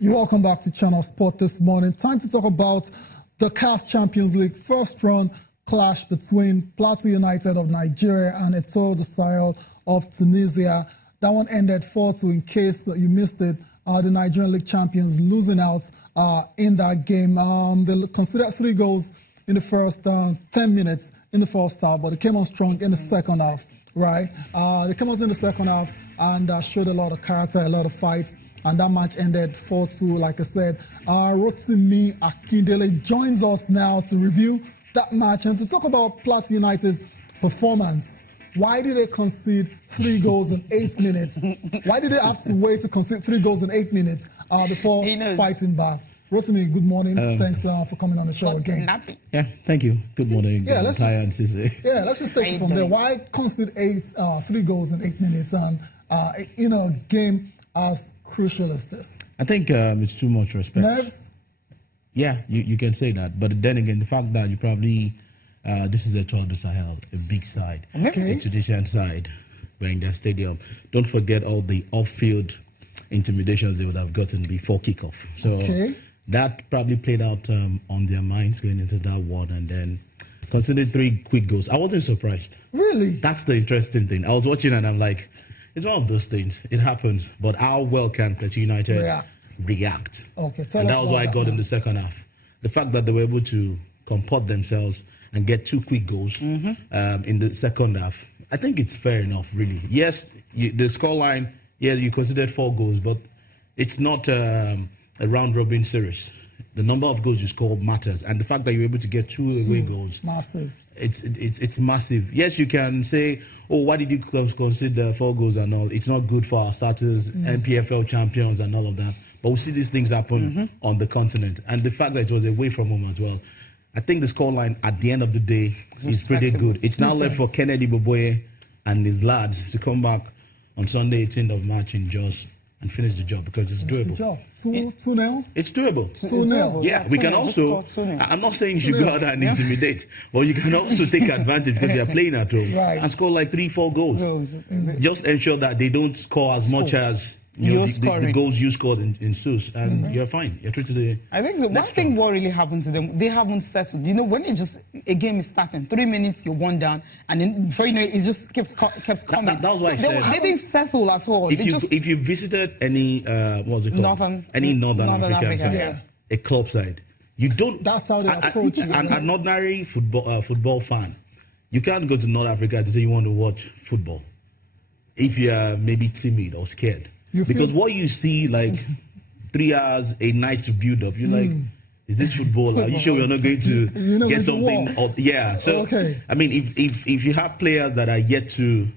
You're welcome back to Channel Sport this morning. Time to talk about the CAF Champions League first round clash between Plateau United of Nigeria and Etoile du Sahel of Tunisia. That one ended 4-2 in case you missed it. The Nigerian League champions losing out in that game. They considered 3 goals in the first 10 minutes in the first half, but they came on strong in the second half, right? They came out in the second half and showed a lot of character, a lot of fight. And that match ended 4-2, like I said. Rotimi Akindele joins us now to review that match and to talk about Plateau United's performance. Why did they concede 3 goals in 8 minutes? Why did they have to wait to concede 3 goals in 8 minutes before fighting back? Rotimi, good morning. Thanks for coming on the show again. Yeah, thank you. Good morning. Yeah, let's just take it from there. Why concede 3 goals in 8 minutes and in a game as crucial as this? I think it's too much respect. Nerves? Yeah, you can say that. But then again, the fact that you probably, this is Etoile du Sahel, a big side, a Tunisian side, we're in their stadium. Don't forget all the off-field intimidations they would have gotten before kickoff. So that probably played out on their minds going into that one, and then considered 3 quick goals. I wasn't surprised. Really? That's the interesting thing. I was watching and I'm like, it's one of those things. It happens. But how well can Plateau United react? Okay, and that was why I got in the second half. The fact that they were able to comport themselves and get 2 quick goals in the second half, I think it's fair enough, really. Yes, the scoreline, yes, you considered 4 goals, but it's not a round-robin series. The number of goals you score matters, and the fact that you're able to get 2 away goals, massive. It's massive. Yes, you can say, oh, why did you consider 4 goals and all? It's not good for our starters, NPFL champions and all of that. But we see these things happen on the continent, and the fact that it was away from home as well. I think the scoreline at the end of the day is pretty good. It's now left for Kennedy Boboye and his lads to come back on Sunday, 18th of March in Jos and finish the job, because it's doable. 2-0? It's doable. 2-0. Yeah, we can also, I'm not saying you should go out and intimidate, but you can also take advantage because you're playing at home and score like 3-4 goals. Just ensure that they don't score as much as the goals you scored in Sus, and you're fine. You're through to the I think so. One thing what really happened to them, they haven't settled. You know, when a game is starting, 3 minutes you're 1 down, and then before you know it, it just kept coming. That was why I said they didn't settle at all. If you visited any what's it called? Northern African side, a club side, you don't. That's how they approach it. An ordinary football fan, you can't go to North Africa to say you want to watch football if you're maybe timid or scared. Because what you see, like 3 hours, a night to build up, you're like, is this football? Are you sure we're not going to get something? So, I mean, if you have players that are yet to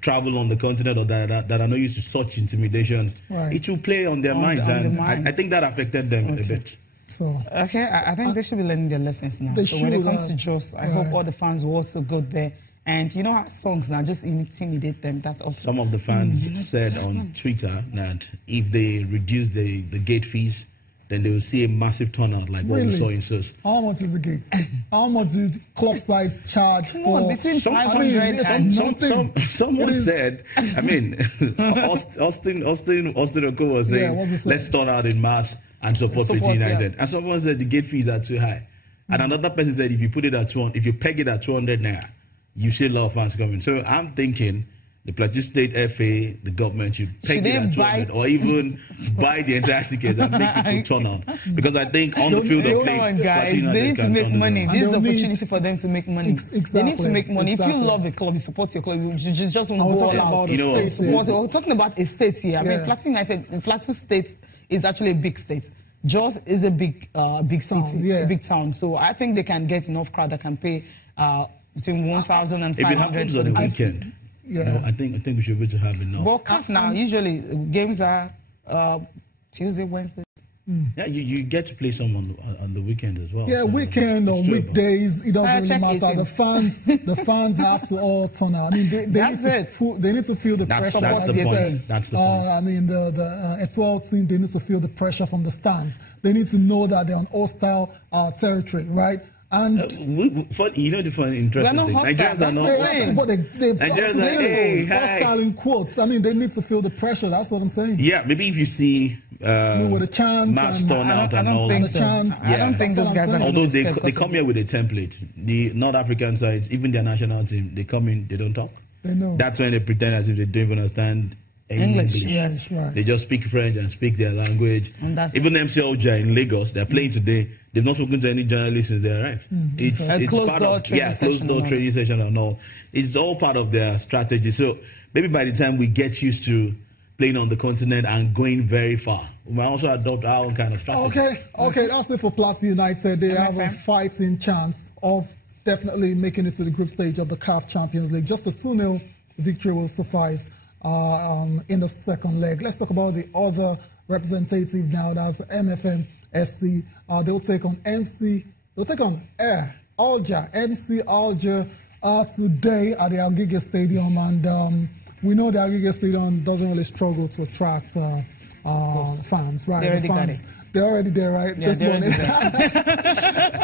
travel on the continent or that are not used to such intimidations, it will play on their minds. I think that affected them a bit. So, I think they should be learning their lessons now. When it comes to Jos, I hope all the fans will also go there. And you know how songs now just intimidate them. That's also some of the fans said on Twitter that if they reduce the gate fees, then they will see a massive turnout like what we saw in Sus. How much is the gate? How much do club sides charge for? Between 500 and someone said, I mean, Austin Oko was saying, let's turn out in mass and support Plateau United. And someone said the gate fees are too high. And another person said if you put it at 200, if you peg it at 200 naira, you see a lot of fans coming. So I'm thinking the Plateau State FA, the government should peg it at 200 or even buy the entire tickets and make people turn on. Because I think on the field of play, guys, they need to make money. This is an opportunity for them to make money. They need to make money. If you love a club, you support your club, you just want to go all out. We're talking about a state here. I mean, Plateau United, Plateau State is actually a big state. Jos is a big city, a big town. So I think they can get enough crowd that can pay between 1,000 and 500. If it happens on the weekend, I think we should be able to have enough. But CAF now, usually games are Tuesday, Wednesday. Yeah, you get to play some on the weekend as well. Yeah, weekend or weekdays, it doesn't really matter. The fans have to all turn out. I mean, they need to feel the pressure. That's the point. That's the point. I mean, the Etoile team, they need to feel the pressure from the stands. They need to know that they're on hostile territory, right? And you know the fun, interesting thing. Nigerians are not hostile. But Nigerians are hey, hostile in quotes. I mean, they need to feel the pressure. That's what I'm saying. Yeah, maybe if you see with a chance, mass turnout and all that. I don't think those guys are. Although they come here with a template. The North African sides, even their national team, they come in, they don't talk. They know. That's when they pretend as if they don't even understand English. Yes, right. They just speak French and speak their language. Even MCL in Lagos, they're playing today. They've not spoken to any journalists since they arrived. It's part of closed door training session and all. It's all part of their strategy. So maybe by the time we get used to playing on the continent and going very far, we might also adopt our own kind of strategy. Okay. That's it for Plateau United. They have a fighting chance of definitely making it to the group stage of the CAF Champions League. Just a 2-0 victory will suffice in the second leg. Let's talk about the other representative now. That's MFM FC. They'll take on MC Alger today at the Agege Stadium, and we know the Agege Stadium doesn't really struggle to attract fans, right? They're already there, right? Yeah, they're already there.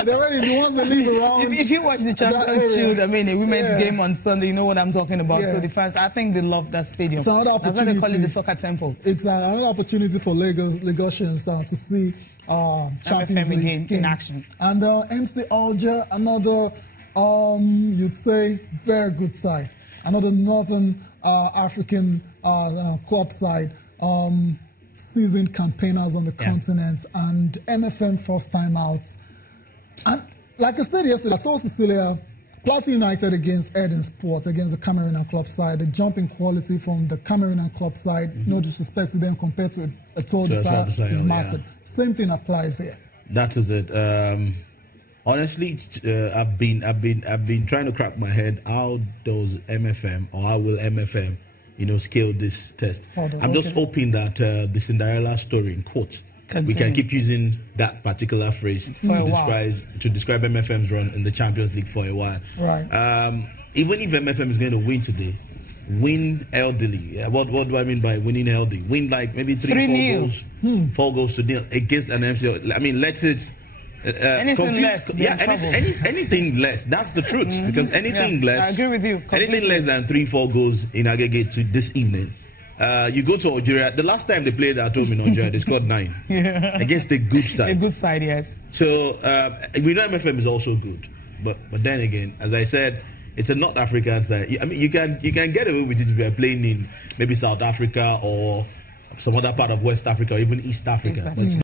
They're already the ones that leave around. If you watch the Champions Shield, I mean, a women's game on Sunday, you know what I'm talking about. So the fans, I think they love that stadium. It's another opportunity. That's why they call it the soccer temple. It's another opportunity for Lagosians to see Champions League game in action. And MC Alger, another, you'd say, very good side. Another Northern African club side. Seasoned campaigners on the continent, and MFM first time out. And like I said yesterday, I told Cecilia, Plateau United against Eden Sports, against the Cameroonian club side, the jump in quality from the Cameroonian club side, no disrespect to them compared to Etoile du Sahel, is massive. Same thing applies here. That is it. Honestly, I've been trying to crack my head how does MFM, or how will MFM scale this test. I'm just hoping that the Cinderella story, in quotes, we can keep using that particular phrase to describe MFM's run in the Champions League for a while. Right. Even if MFM is going to win today, win healthily. What do I mean by winning healthy? Win like maybe 3-4 goals, 4 goals to nil against an MCL. I mean, let it. Anything less, anything less. That's the truth. Because anything less, I agree with you. Anything less than 3-4 goals in aggregate to this evening. You go to Algeria. The last time they played at home in Algeria, they scored 9 against a good side. A good side, yes. So we know MFM is also good, but then again, as I said, it's a North African side. I mean, you can get away with it if you are playing in maybe South Africa or some other part of West Africa or even East Africa.